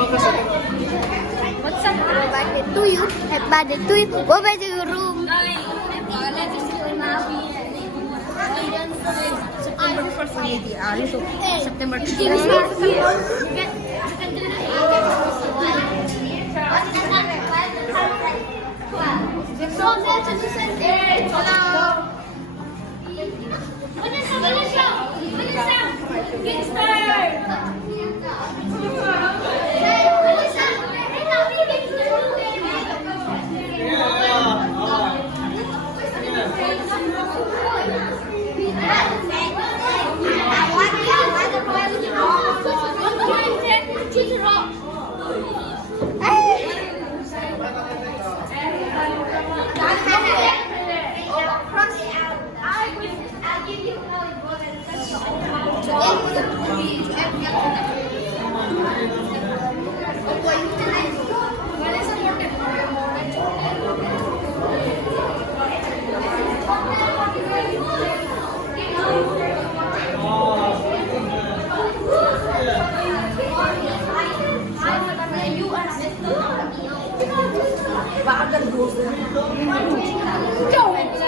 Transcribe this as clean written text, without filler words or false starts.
What's up? Happy birthday to you. Happy birthday to you. Go back to your room. September 1st ang ADR. So, September 2. Get started. Go!